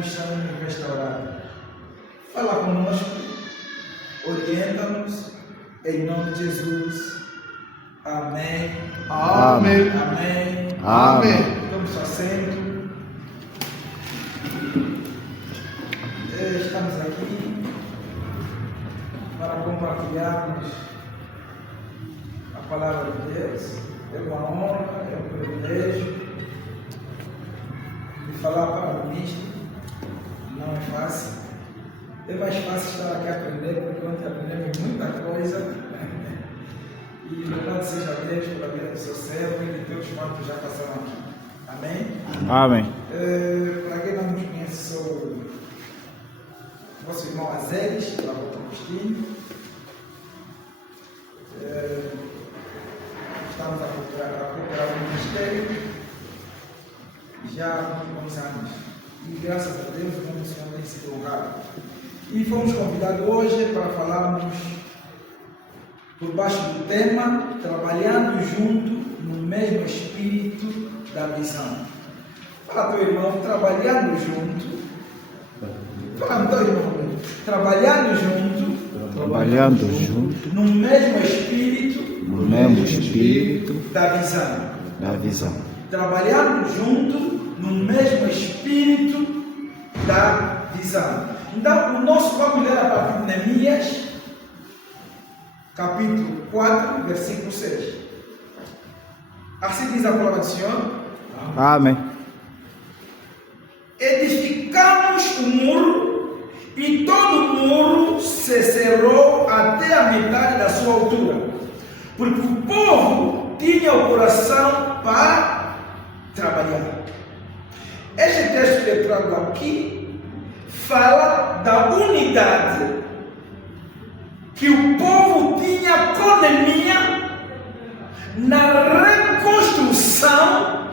irmãos são restaurados. Fala conosco, orienta-nos, em nome de Jesus. Amém. Amém. Amém. Amém. Vamos assento. Estamos aqui para compartilharmos a palavra de Deus. É uma honra, é um privilégio de falar para o ministro. Não é fácil. É mais fácil estar aqui a aprender, porque ontem aprendemos muita coisa. E louvado seja Deus pela vida do seu servo e de todos quantos já passaram aqui. Amém? Amém. Para quem não me conhece, sou vosso irmão Azeles, da Volta Agostinho. Estamos a procurar um ministério já há muito bons anos. E graças a Deus o nome do Senhor tem sido honrado. E fomos convidados hoje para falarmos por baixo do tema, trabalhando junto no mesmo espírito da visão. Fala teu irmão, trabalhando junto. Fala teu irmão, trabalhando junto no mesmo espírito da visão. Trabalhando junto no mesmo espírito da visão. Então, o nosso vamos ler a partir de Neemias, capítulo 4, versículo 6. Assim diz a palavra do Senhor. Amém. Edificamos o muro e todo o muro se cerrou até a metade da sua altura, porque o povo tinha o coração para trabalhar. Este texto que eu trago aqui fala da unidade que o povo tinha com Neemias na reconstrução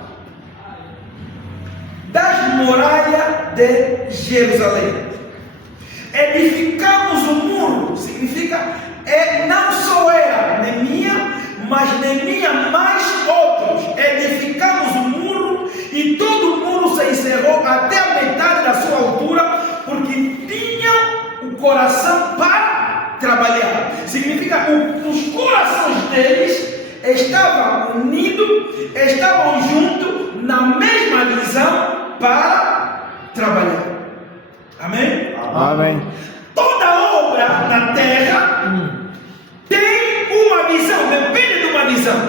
das muralhas de Jerusalém. Edificamos o muro, significa, não só era Neemias, mas Neemias mais outros. Edificamos o muro e todo o muro se encerrou até a metade da sua altura, porque tinha o coração para trabalhar. Significa, os corações deles estavam unidos, estavam juntos na mesma visão para trabalhar. Amém? Amém. Toda obra na terra tem uma visão, depende de uma visão.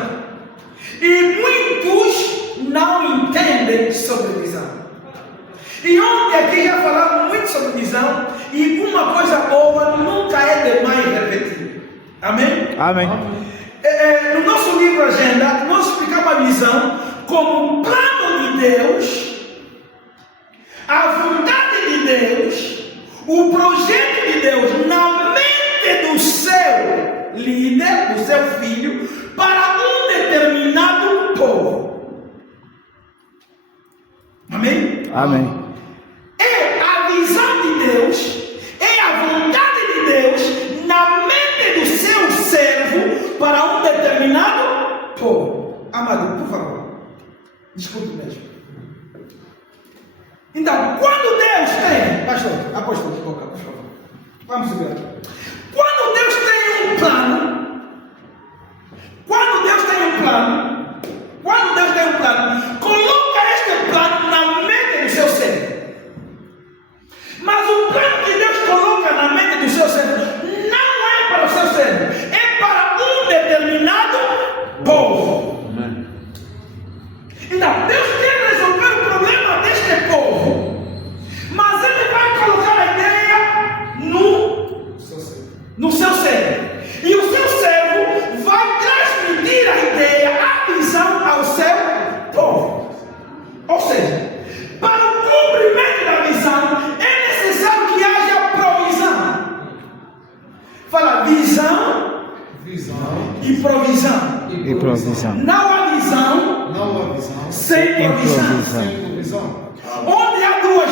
E muitos não entendem sobre visão. E ontem aqui já falamos muito sobre visão, e uma coisa boa nunca é demais repetir. Amém? Amém. No nosso livro Agenda, nós explicamos a visão como o plano de Deus, a vontade de Deus, o projeto de Deus na mente do seu líder, do seu filho, para um determinado povo. Amém? Amém. É a visão de Deus, é a vontade de Deus na mente do seu servo para um determinado povo. Amado, por favor, desculpe mesmo. Então, quando Deus tem, pastor, apóstolo, por favor, vamos ver. Quando Deus tem um plano, coloca este plano na mente do seu servo. Mas o plano que Deus coloca na mente do seu servo não é para o seu servo, é para um determinado povo. Então, Deus quer resolver o problema deste povo, mas Ele vai colocar a ideia no seu servo. E o seu servo vai transmitir a ideia, a visão ao seu povo. Ou seja, para o cumprimento da visão, é necessário que haja provisão. Fala visão e provisão. Não há visão sem provisão. Onde há duas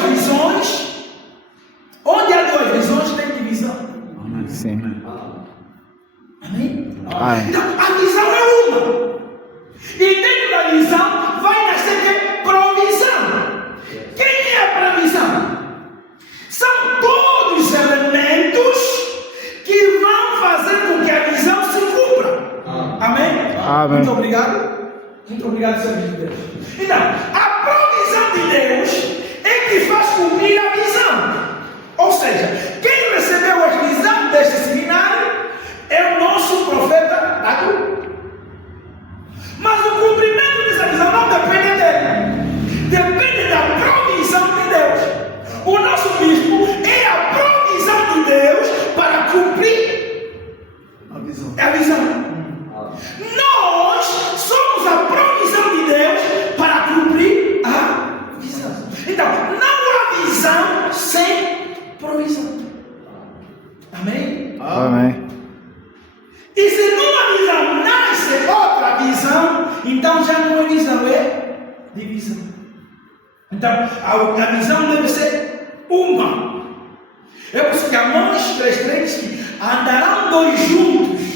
visões, tem divisão. Sim. Amém? Amém. Então, a visão é uma. E dentro da visão vai nascer provisão. Quem é a provisão? Muito obrigado, Senhor de Deus. Então, a provisão de Deus é que faz cumprir a visão. Ou seja, quem recebeu a visão deste seminário é o nosso profeta Dagu. Mas o cumprimento dessa visão não depende dele, depende da provisão de Deus. O nosso bispo é a provisão de Deus para cumprir a visão. Nós somos a provisão de Deus para cumprir a visão. Então, não há visão sem provisão. Amém? Amém. E se numa visão nasce outra visão, então já não é visão, é divisão. Então, a visão deve ser uma. É por isso que Amós 3:3 diz que andarão dois juntos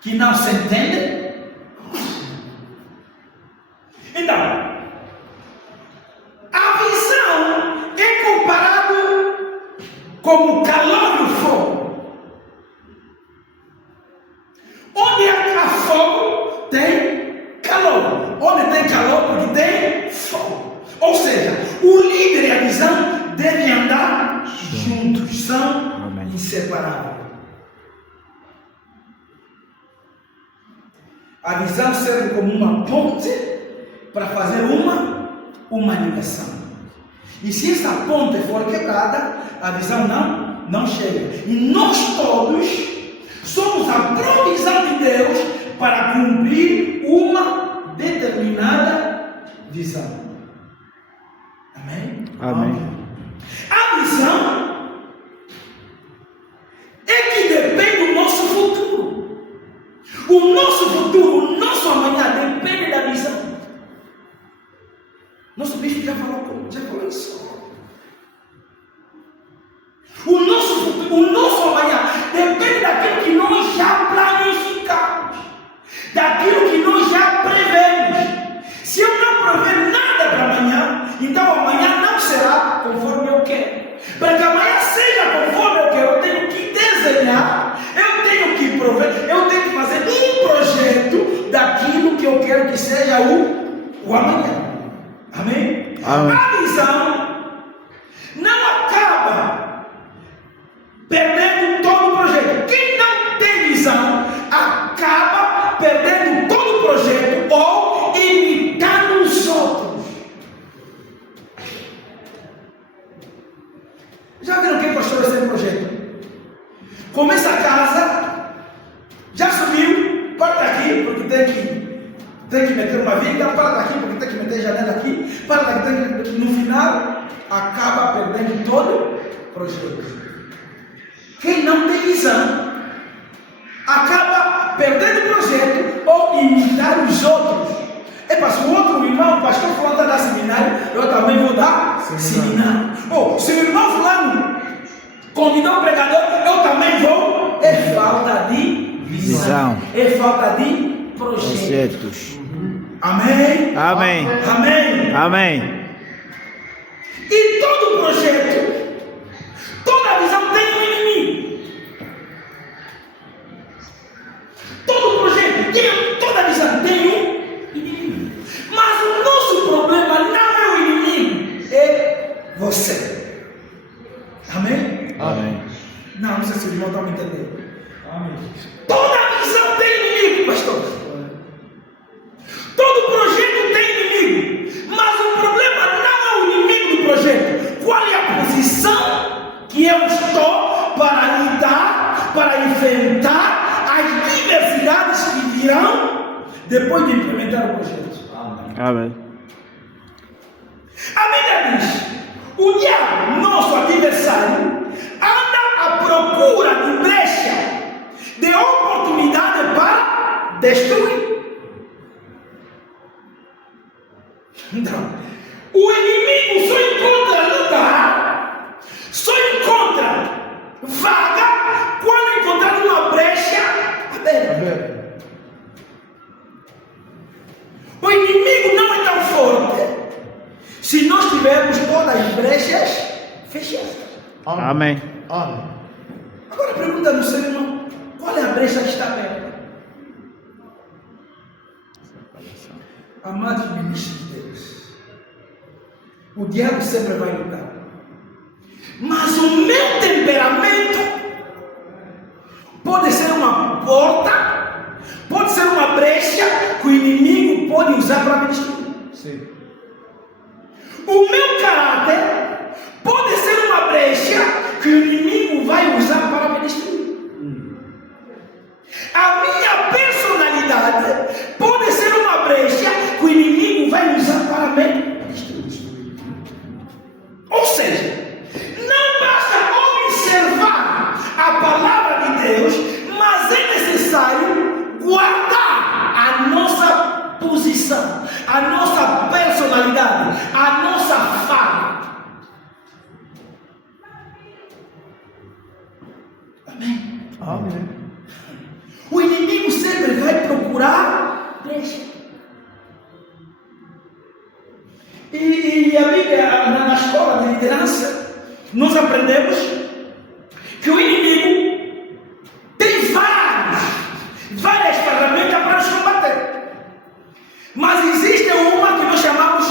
que não se entendem. Então, a visão é comparado como o calor do fogo. Onde há fogo, tem calor. Onde tem calor, porque tem fogo. Ou seja, o líder e a visão devem andar juntos, são inseparáveis. A visão serve como uma ponte para fazer uma ligação. E se essa ponte for quebrada, a visão não chega. E nós todos somos a provisão de Deus para cumprir uma determinada visão. Amém? Amém. A visão é que depende do nosso futuro. O nosso futuro, o nosso amanhã depende da visão. Nosso bispo já falou isso. O nosso amanhã depende daquilo que nós já planificamos, daquilo que nós já prevemos. Se eu não prever nada para amanhã, então amanhã não será conforme eu quero. Para que amanhã seja conforme eu quero, eu tenho que desenhar, eu tenho que prover, eu tenho que fazer um projeto daquilo que eu quero que seja o amanhã. Amém? Amém. A visão não acaba perdendo todo o projeto. Quem não tem visão acaba perdendo todo o projeto ou imitando os outros. Já viram quem pastor esse projeto? Começa a casa, já subiu, para daqui, porque tem que meter uma viga, para daqui, porque tem que meter janela aqui, para daqui, no final, acaba perdendo todo o projeto. Quem não tem visão acaba perdendo o projeto ou imitar os outros. Se o outro irmão, o pastor fulano dá seminário, eu também vou dar seminário. Ou se o irmão fulano convidou um pregador, eu também vou. É falta de visão. É falta de projetos. Amém? Amém. Amém. Amém. E todo projeto, toda visão tem um inimigo. Todo projeto, toda visão tem um inimigo. Mas o nosso problema não é o inimigo, é você. Amém? Amém. Não sei se os irmãos estão me entendendo. Amém. Toda visão tem inimigo, pastor. Todo projeto tem inimigo. Mas o problema não é o inimigo do projeto. Qual é a posição que eu estou para lidar, para enfrentar as diversidades que virão depois de implementar o projeto? Amém. A Bíblia diz: o diabo, nosso adversário, anda à procura de brecha, de oportunidade para destruir. Então, o inimigo só encontra lugar, só encontra vaga quando encontrar uma brecha aberta. O inimigo não é tão forte se nós tivermos todas as brechas fechadas. Amém. Agora pergunta no seu irmão: qual é a brecha que está aberta? Amados ministros de Deus, o diabo sempre vai lutar. Mas o meu temperamento pode ser uma porta, pode ser uma brecha que o inimigo pode usar para me destruir. Sim. O meu caráter pode ser uma brecha que o inimigo vai usar para me destruir. A minha personalidade pode ser uma brecha que o inimigo vai usar para me destruir. Ou seja, não basta observar a palavra de Deus, mas é necessário guardar a nossa posição, a nossa personalidade, a nossa fala. Amém? Amém. O inimigo sempre vai procurar brecha. E a Bíblia, na escola de liderança, nós aprendemos que o inimigo tem várias ferramentas para nos combater. Mas existe uma que nós chamamos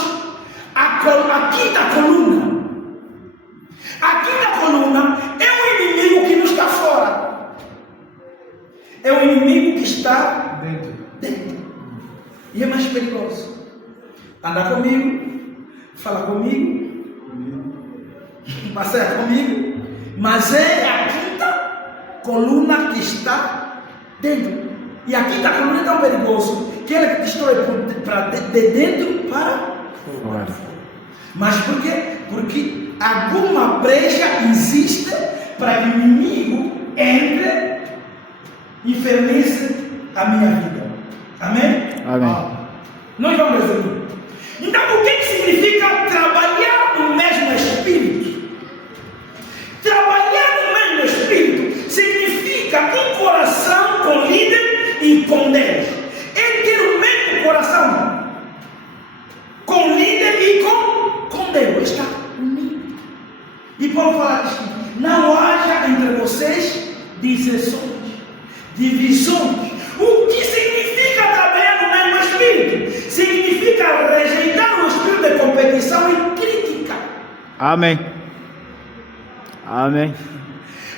a quinta coluna. A quinta coluna é um inimigo que não está fora. É o inimigo que está dentro. E é mais perigoso. Anda comigo, fala comigo, passeia comigo, mas é a quinta coluna que está dentro. E a quinta coluna é tão perigoso que ela destrói de dentro para fora. Mas por quê? Porque alguma brecha existe para que o inimigo entre e infelice a minha vida. Amém? Amém. Nós vamos resumir. Então, o que significa trabalhar no mesmo espírito? Trabalhar no mesmo espírito significa um coração com líder e com Deus. É ter o mesmo coração com líder e com Deus. Está unido. E Paulo fala assim: não haja entre vocês dissenções, divisões. O que significa trabalhar no mesmo espírito? Significa rejeitar o espírito de competição e crítica. Amém. Amém.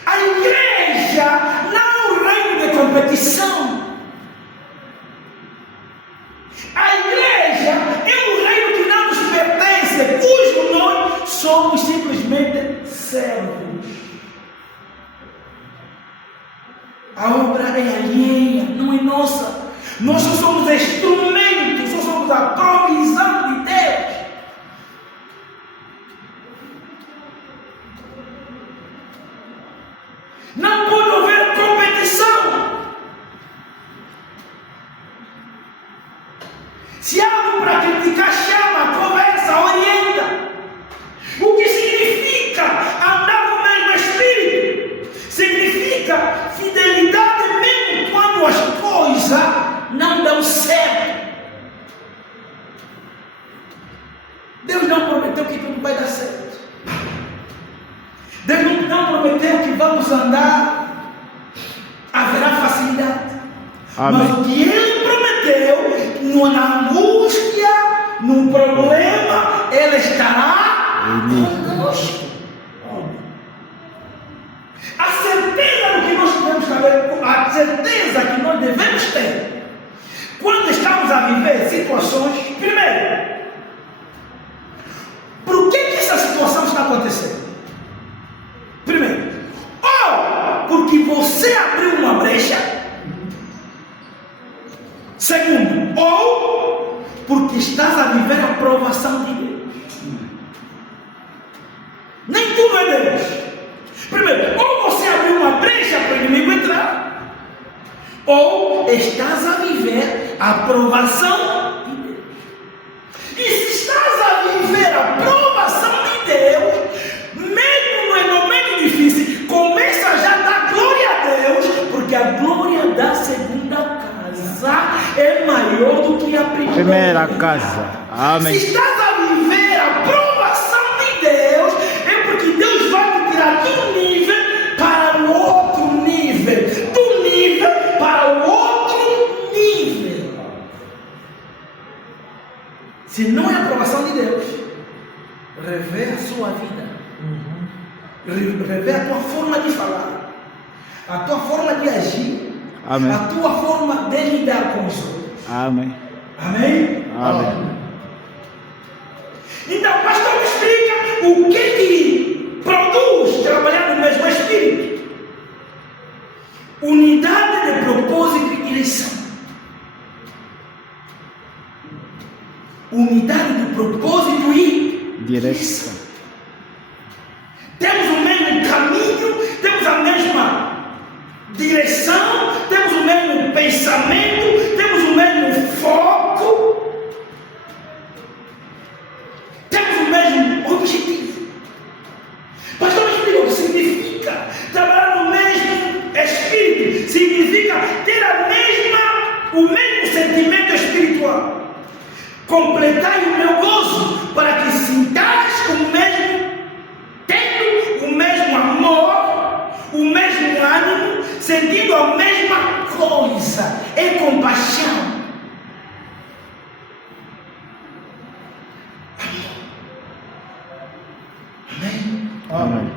A igreja não é um reino de competição. A igreja é um reino que não nos pertence, cujo nós somos simplesmente servos. A obra é alheia, não é nossa. Nós só somos instrumentos, só somos a provisão de Deus. Não pode haver competição. Se há algo para criticar, chama, conversa, orienta. O que significa andar no mesmo espírito? Significa fidelidade mesmo quando as coisas não dão certo. Deus não prometeu que tudo vai dar certo. Deus não prometeu que vamos andar, haverá facilidade. Amém. Mas o que Ele prometeu, na angústia, no problema, Ele estará conosco. A certeza do que nós devemos saber, a certeza que nós devemos ter, quando estamos a viver situações, primeiro, por que essa situação está acontecendo? Primeiro, ou porque você abriu uma brecha. Segundo, ou porque estás a viver a provação de Deus. Nem tudo é Deus. Primeiro, ou você abriu uma brecha para o inimigo entrar, ou estás a viver a provação de Deus. E se estás a viver a provação de Deus, mesmo no momento difícil, começa já a dar glória a Deus, porque a glória da segunda casa é maior do que a primeira casa. Amém. Se estás a viver a provação de Deus, é porque Deus vai te tirar de um nível para o outro nível, do nível para o outro nível. Revela a tua forma de falar, a tua forma de agir, Amém. a tua forma de lidar com os outros. Amém. Amém? Amém. Então, o pastor me explica o que produz trabalhar no mesmo espírito. Unidade de propósito e direção. Unidade de propósito e Direção. Temos o mesmo caminho, temos a mesma direção, temos o mesmo pensamento, temos o mesmo foco, temos o mesmo objetivo. Pastor, me explica o que significa trabalhar no mesmo espírito. Significa ter o mesmo sentimento espiritual. Completai o meu gozo para que sintais o mesmo, tendo o mesmo amor, o mesmo ânimo, sentindo a mesma coisa, em compaixão. Amém? Amém.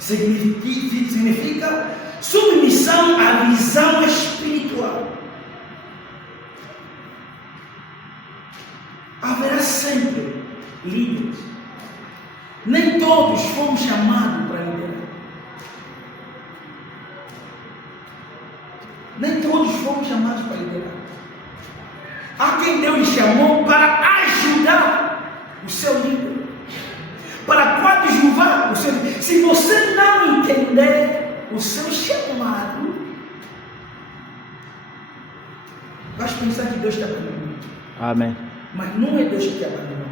Significa submissão à visão espiritual. Haverá sempre líderes. Nem todos fomos chamados para liderar. Nem todos fomos chamados para liderar. Há quem Deus chamou para ajudar o seu líder, para coadjuvar o seu líder. Se você não entender o seu chamado, vai pensar que Deus está abandonou. Amém. Mas não é Deus que te abandonou.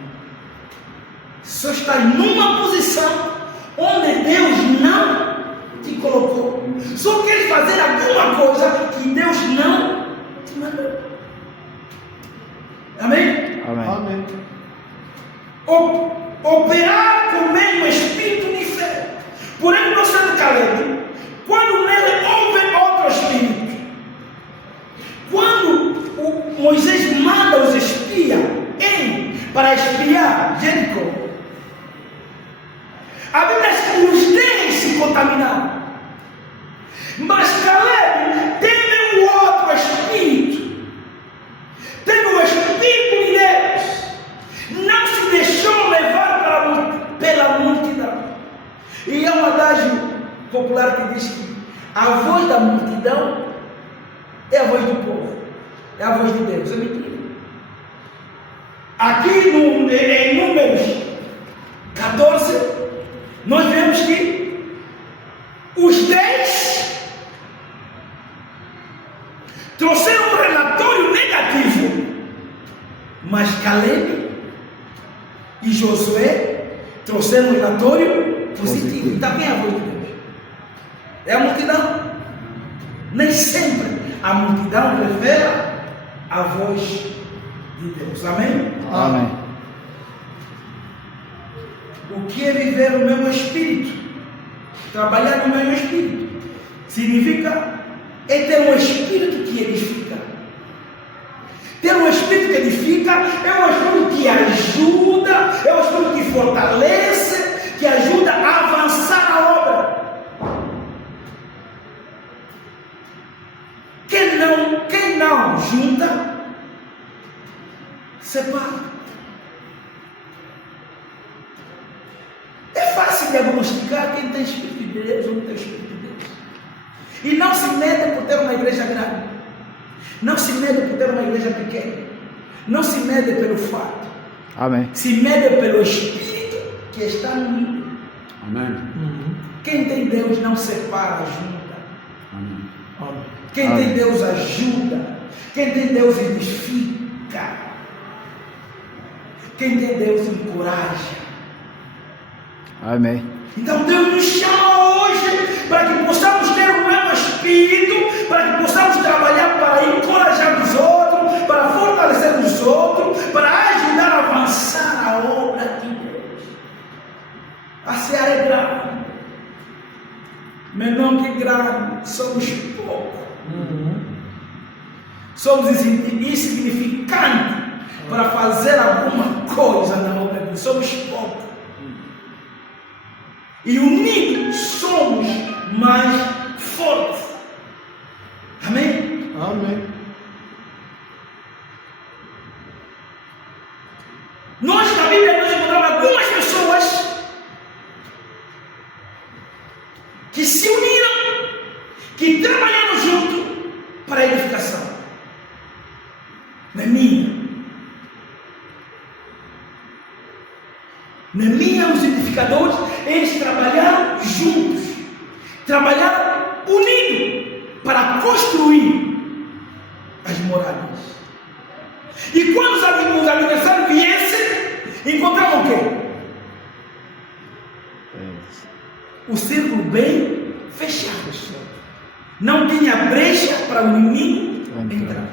Só está numa posição onde Deus não te colocou. Só quer fazer alguma coisa que Deus não te mandou. Amém? Amém. Operar com o mesmo espírito de fé. Porém, no Santo Caleb, quando nele houve outro espírito, quando Moisés manda os espias para espiar Jericó, a Bíblia diz que os 10 se contaminaram, mas Caleb teve um outro espírito, teve o Espírito de Deus, não se deixou levar pela multidão. E é um adágio popular que diz que a voz da multidão é a voz do povo, é a voz de Deus. É mentira. Aqui em Números 14, nós vemos que os 10 trouxeram um relatório negativo, mas Caleb e Josué trouxeram um relatório positivo. Então quem é a voz de Deus? É a multidão. Nem sempre a multidão revela a voz de Deus. Amém? Amém. O que é viver no mesmo espírito? Trabalhar no mesmo espírito significa ter um espírito que edifica. Ter um espírito que edifica é um espírito que ajuda, é um espírito que fortalece, que ajuda a avançar a obra. Quem não junta, separa. É fácil diagnosticar quem tem Espírito de Deus ou não tem Espírito de Deus. E não se mede por ter uma igreja grande. Não se mede por ter uma igreja pequena. Não se mede pelo fato. Amém. Se mede pelo Espírito que está no líder. Amém. Quem tem Deus não separa, ajuda. Amém. Quem Amém. tem Deus ajuda. Quem tem Deus edifica. Quem tem Deus encoraja. Amém. Então Deus nos chama hoje para que possamos ter o mesmo espírito, para que possamos trabalhar para encorajar os outros, para fortalecer os outros, para ajudar a avançar a obra de Deus. A seara é grande, menor que grande, somos poucos. Somos insignificantes para fazer alguma coisa na obra de Deus. Somos poucos. E unidos somos mais fortes. Amém? Amém. Nós, na Bíblia, nós encontramos algumas pessoas que se uniram, que trabalharam junto para a edificação. Neemias, os edificadores, eles trabalharam juntos, trabalharam unidos para construir as muralhas. E quando os adversários viessem, encontraram o quê? O círculo bem fechado. Não tinha brecha para o inimigo entrar.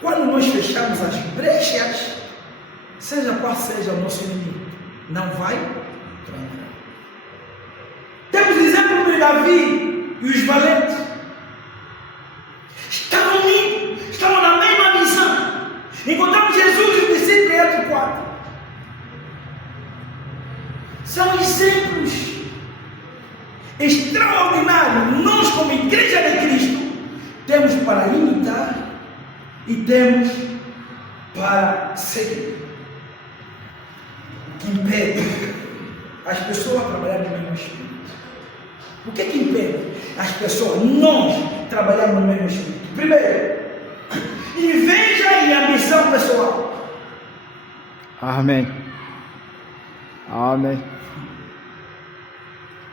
Quando nós fechamos as brechas, seja qual seja o nosso inimigo, não vai entrar. Temos exemplo de Davi e os valentes. Estavam unidos, estavam na mesma visão. Encontramos Jesus e os discípulos em Atos 4. São exemplos extraordinários. Nós, como Igreja de Cristo, temos para imitar e temos para seguir. O que impede as pessoas a trabalharem no mesmo espírito? O que é que impede as pessoas, nós, trabalharmos no mesmo espírito? Primeiro, inveja e ambição pessoal. Amém. Amém.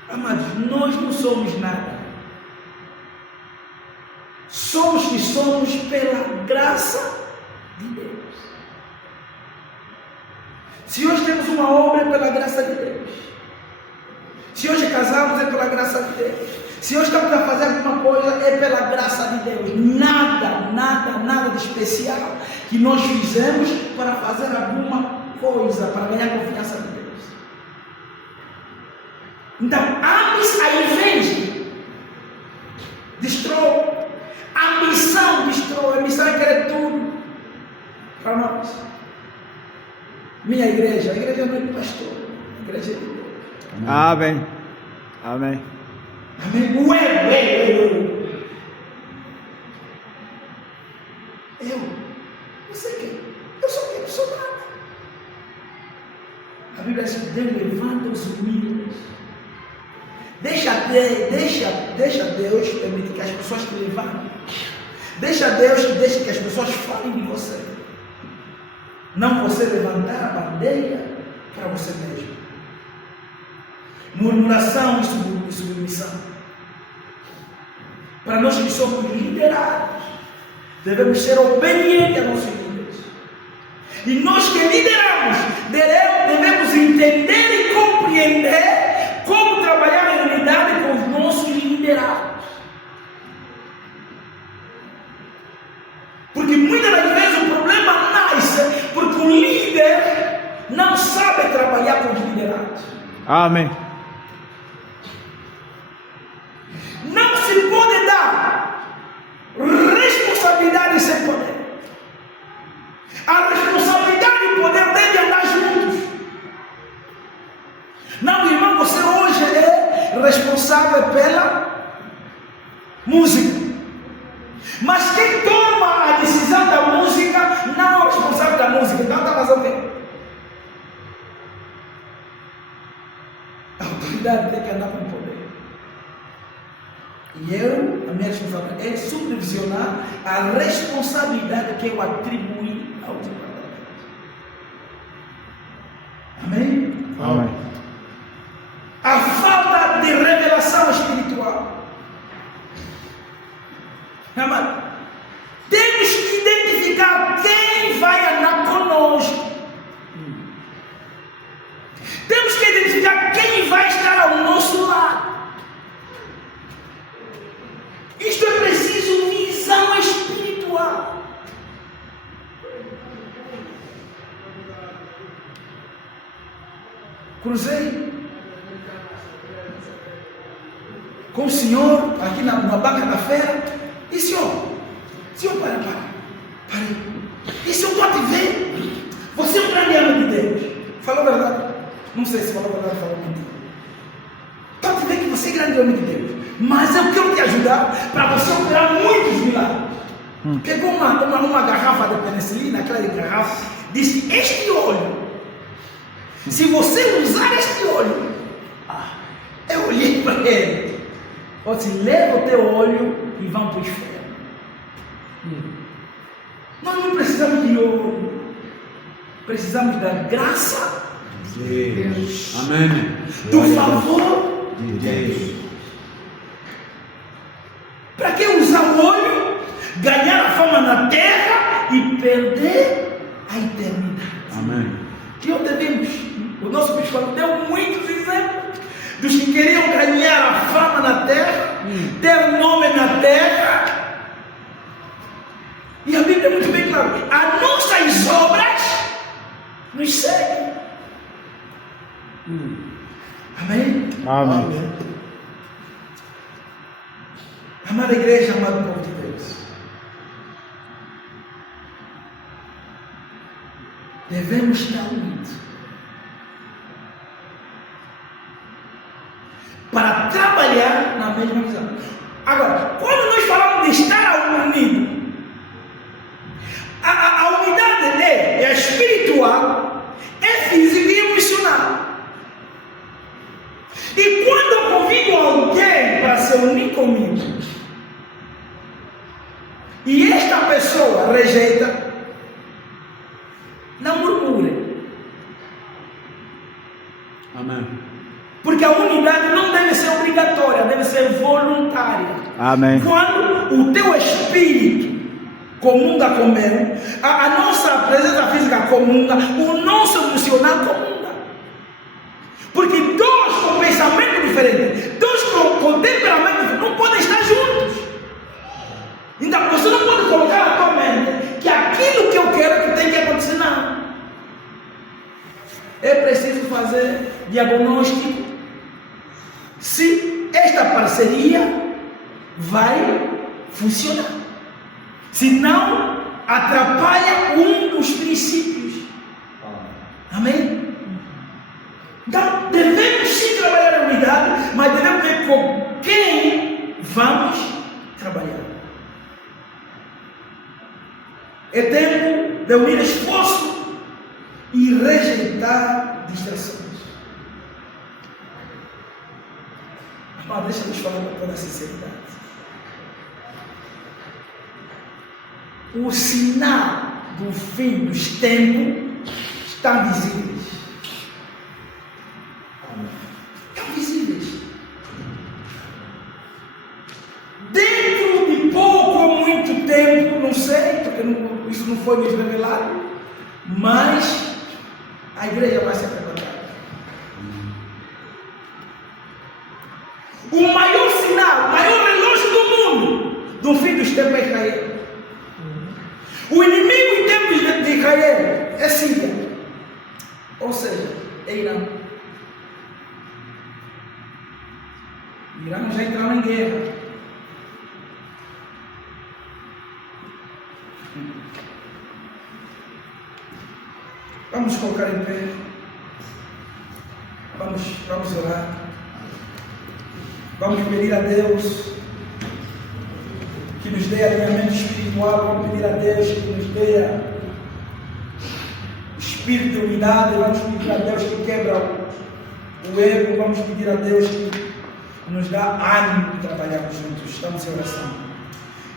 Amados, nós não somos nada. Somos que somos pela graça de Deus. Se hoje temos uma obra, é pela graça de Deus. Se hoje casamos, é pela graça de Deus. Se hoje estamos a fazer alguma coisa, é pela graça de Deus. Nada de especial que nós fizemos para fazer alguma coisa, para ganhar a confiança de Deus. Então, a inveja destrói, a ambição destrói, a ambição é querer tudo para nós. Minha igreja, a igreja não é do pastor, a igreja é de Deus. Amém. Amém. Amém. Você quem? Eu sou quem? Eu sou nada. A Bíblia diz que Deus levanta os humildes. Deixa Deus permitir que as pessoas te levantem. Deixa Deus que deixe que as pessoas falem de você. Não você levantar a bandeira para você mesmo. Murmuração e submissão. Para nós que somos liderados, devemos ser obedientes a nossos líderes. E nós que lideramos, devemos entender e compreender como trabalhar em unidade com os nossos liderados. Porque muitas das vezes o problema nasce porque o líder não sabe trabalhar com os liderados. Amém. Não se pode dar responsabilidade sem poder. A responsabilidade e o poder devem andar juntos. Não, irmão, você hoje é responsável pela música. Mas quem toma a decisão da música não é o responsável da música. Então está fazendo o quê? A autoridade tem que andar com o poder. E a minha responsabilidade é supervisionar a responsabilidade que eu atribuí ao departamento. Amém? Amém. A falta de revelação espiritual. Amado, temos que identificar quem vai andar conosco. Temos que identificar quem vai estar ao nosso lado. Isto é preciso visão espiritual. Cruzei com o senhor aqui na banca da feira. E senhor, para. E se eu estou a te ver, você é um grande homem de Deus. Falou a verdade. Não sei se falou verdade ou falou mentira. Pode ver que você é grande homem de Deus. Mas eu quero te ajudar para você operar muitos milagres. Pegou uma garrafa de penicilina, aquela garrafa, disse: este óleo, se você usar este óleo, eu olhei para ele, eu disse: leva o teu óleo e vão para o inferno. Nós não precisamos de óleo, precisamos da graça de Deus. Amém. Do favor de Deus. Para que usar o óleo, ganhar a fama na terra e perder a eternidade? Amém. Que devemos, o nosso bispo deu muitos exemplos dos que queriam ganhar a fama na terra, ter nome na terra. E a Bíblia é muito bem clara: as nossas obras nos seguem. Amém? Amém. Amada igreja, amado povo de Deus, devemos estar unidos para trabalhar na mesma visão. Agora, quando nós falamos de estar unido, a unidade é espiritual, é física e emocional. E quando eu convido alguém para se unir comigo, e esta pessoa rejeita, não murmure. Amém. Porque a unidade não deve ser obrigatória, deve ser voluntária. Amém. Quando o teu espírito comunga com o meu, a nossa presença física comunga, o nosso emocional comunga. Porque dois com pensamento diferente, dois com temperamento diferente, não podem estar juntos. Então você não pode colocar na tua mente que aquilo que eu quero que tem que acontecer, não. É preciso fazer diagnóstico se esta parceria vai funcionar, se não atrapalha um dos princípios. Amém? Então devemos sim trabalhar em unidade, mas devemos ver com quem vamos trabalhar. É tempo de unir esforço e rejeitar distrações. Mas deixa eu te falar com toda a sinceridade. O sinal do fim dos tempos está visíveis. Estão visíveis. Dentro de pouco ou muito tempo, não sei, porque isso não foi nos revelado, mas a igreja vai se arrebatar. O maior sinal, o maior relógio do mundo do fim dos tempos é Israel. O inimigo em tempos de Israel é Síria, ou seja, é Irã. Irã já entrou em guerra. Vamos colocar em pé. Vamos orar. Vamos pedir a Deus que nos dê alinhamento espiritual. Vamos pedir a Deus que nos dê espírito de unidade. Vamos pedir a Deus que quebra o ego. Vamos pedir a Deus que nos dá ânimo de trabalharmos juntos. Estamos em oração.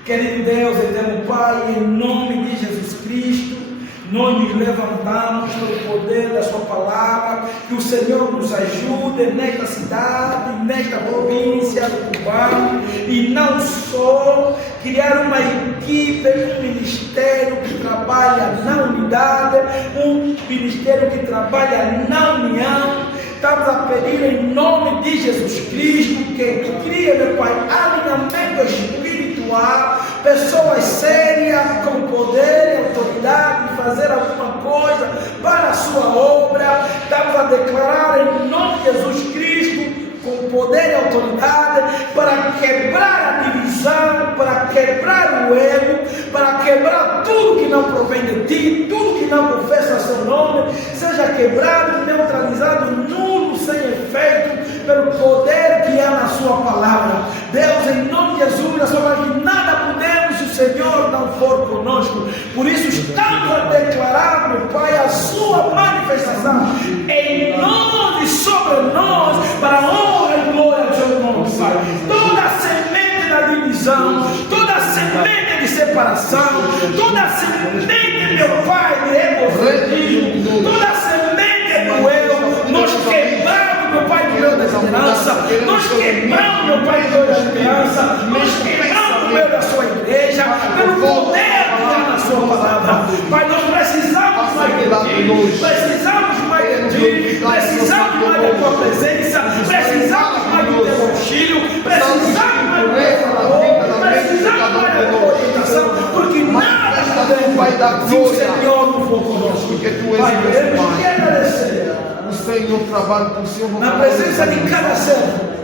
Querido Deus, eterno Pai, em nome de Jesus Cristo, nós nos levantamos pelo poder da Sua palavra, que o Senhor nos ajude nesta cidade, nesta província do Cubano, e não só criar uma equipe, um ministério que trabalha na unidade, um ministério que trabalha na união. Estamos a pedir em nome de Jesus Cristo que crie, meu Pai, alinhamento espiritual, pessoas sérias com poder e autoridade de fazer alguma coisa para a sua obra. Estamos a declarar em nome de Jesus Cristo, com poder e autoridade, para quebrar a divisão, para quebrar o ego, para quebrar tudo que não provém de Ti, tudo que não confessa ser seu nome seja quebrado, neutralizado, nulo, sem efeito, pelo poder que há na sua palavra. Deus, em nome de Jesus, na sua palavra, que nada podemos se o Senhor não for conosco. Por isso estamos a declarar, meu Pai, a sua manifestação em nós e sobre nós, para a honra e glória do seu nome, Pai. Toda a semente da divisão, toda a semente de separação, toda a semente, meu Pai, de egocentrismo, toda a semente do eu, nós quebramos, meu Pai, do meu da esperança, nós quebramos, meu Pai, do meu da esperança, nós quebramos o meu da sua igreja, pelo poder que há na sua palavra. Pai, nós precisamos mais de ti, precisamos mais de ti, precisamos mais da tua presença, precisamos mais do teu auxílio, precisamos mais do teu favor, precisamos mais da tua orientação, porque nada podemos se o Senhor não for conosco. Porque tu és Pai, o queremos nosso te Pai. agradecer O Senhor trabalha com o Senhor. na presença de cada servo,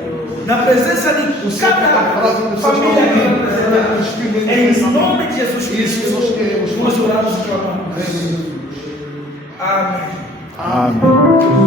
na presença de cada família aqui, em nome de Jesus Cristo, nós oramos e clamamos. Amém. Amém.